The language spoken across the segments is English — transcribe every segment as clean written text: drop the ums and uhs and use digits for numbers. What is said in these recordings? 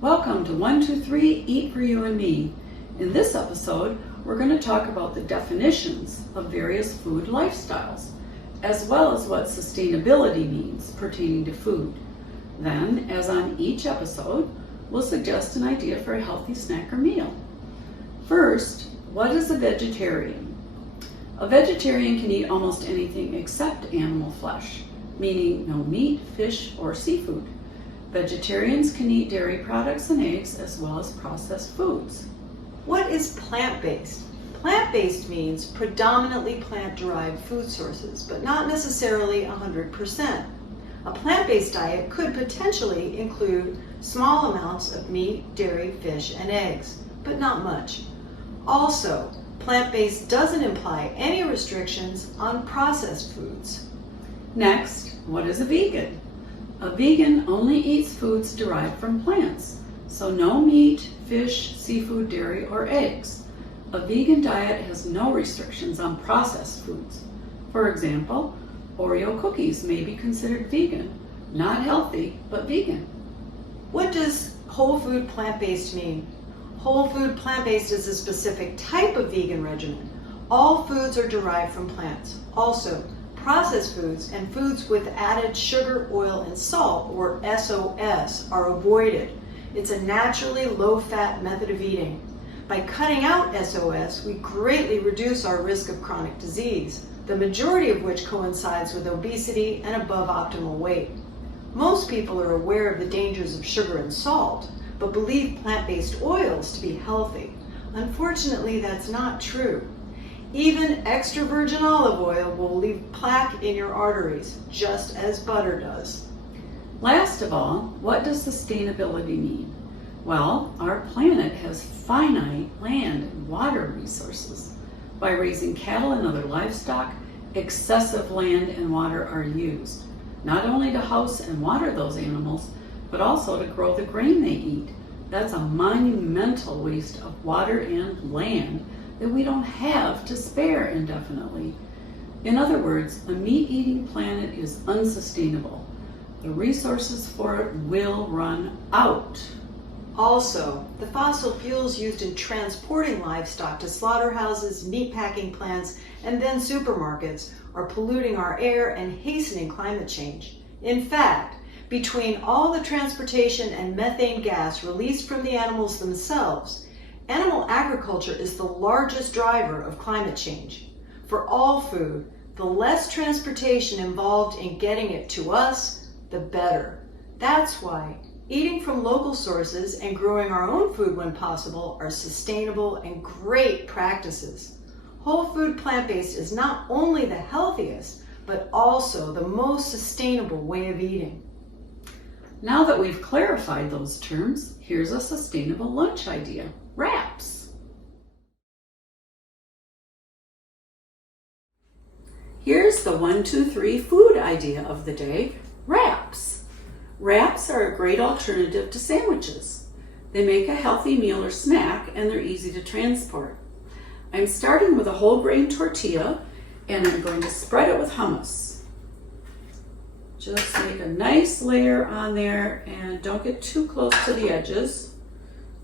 Welcome to 123 Eat for You and Me. In this episode, we're going to talk about the definitions of various food lifestyles, as well as what sustainability means pertaining to food. Then, as on each episode, we'll suggest an idea for a healthy snack or meal. First, what is a vegetarian? A vegetarian can eat almost anything except animal flesh, meaning no meat, fish, or seafood. Vegetarians can eat dairy products and eggs as well as processed foods. What is plant-based? Plant-based means predominantly plant-derived food sources, but not necessarily 100%. A plant-based diet could potentially include small amounts of meat, dairy, fish, and eggs, but not much. Also, plant-based doesn't imply any restrictions on processed foods. Next, what is a vegan? A vegan only eats foods derived from plants, so no meat, fish, seafood, dairy, or eggs. A vegan diet has no restrictions on processed foods. For example, Oreo cookies may be considered vegan, not healthy, but vegan. What does whole food plant-based mean? Whole food plant-based is a specific type of vegan regimen. All foods are derived from plants. Also, processed foods and foods with added sugar, oil, and salt, or SOS, are avoided. It's a naturally low-fat method of eating. By cutting out SOS, we greatly reduce our risk of chronic disease, the majority of which coincides with obesity and above optimal weight. Most people are aware of the dangers of sugar and salt, but believe plant-based oils to be healthy. Unfortunately, that's not true. Even extra virgin olive oil will leave plaque in your arteries, just as butter does. Last of all, what does sustainability mean? Well, our planet has finite land and water resources. By raising cattle and other livestock, excessive land and water are used, not only to house and water those animals, but also to grow the grain they eat. That's a monumental waste of water and land that we don't have to spare indefinitely. In other words, a meat-eating planet is unsustainable. The resources for it will run out. Also, the fossil fuels used in transporting livestock to slaughterhouses, meatpacking plants, and then supermarkets are polluting our air and hastening climate change. In fact, between all the transportation and methane gas released from the animals themselves, animal agriculture is the largest driver of climate change. For all food, the less transportation involved in getting it to us, the better. That's why eating from local sources and growing our own food when possible are sustainable and great practices. Whole food plant-based is not only the healthiest, but also the most sustainable way of eating. Now that we've clarified those terms, here's a sustainable lunch idea: wraps. Here's the 123 food idea of the day: wraps. Wraps are a great alternative to sandwiches. They make a healthy meal or snack, and they're easy to transport. I'm starting with a whole grain tortilla, and I'm going to spread it with hummus. Just make a nice layer on there, and don't get too close to the edges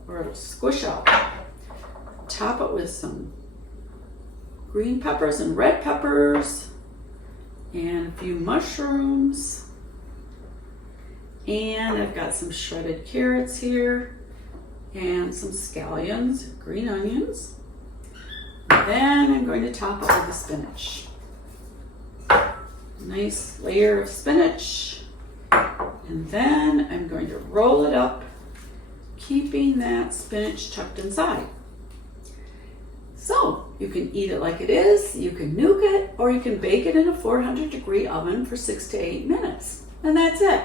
or it'll squish up. Top it with some green peppers and red peppers and a few mushrooms. And I've got some shredded carrots here and some scallions, green onions. Then I'm going to top it with the spinach. Nice layer of spinach. And then I'm going to roll it up, keeping that spinach tucked inside. So you can eat it like it is, you can nuke it, or you can bake it in a 400-degree oven for 6 to 8 minutes. And that's it.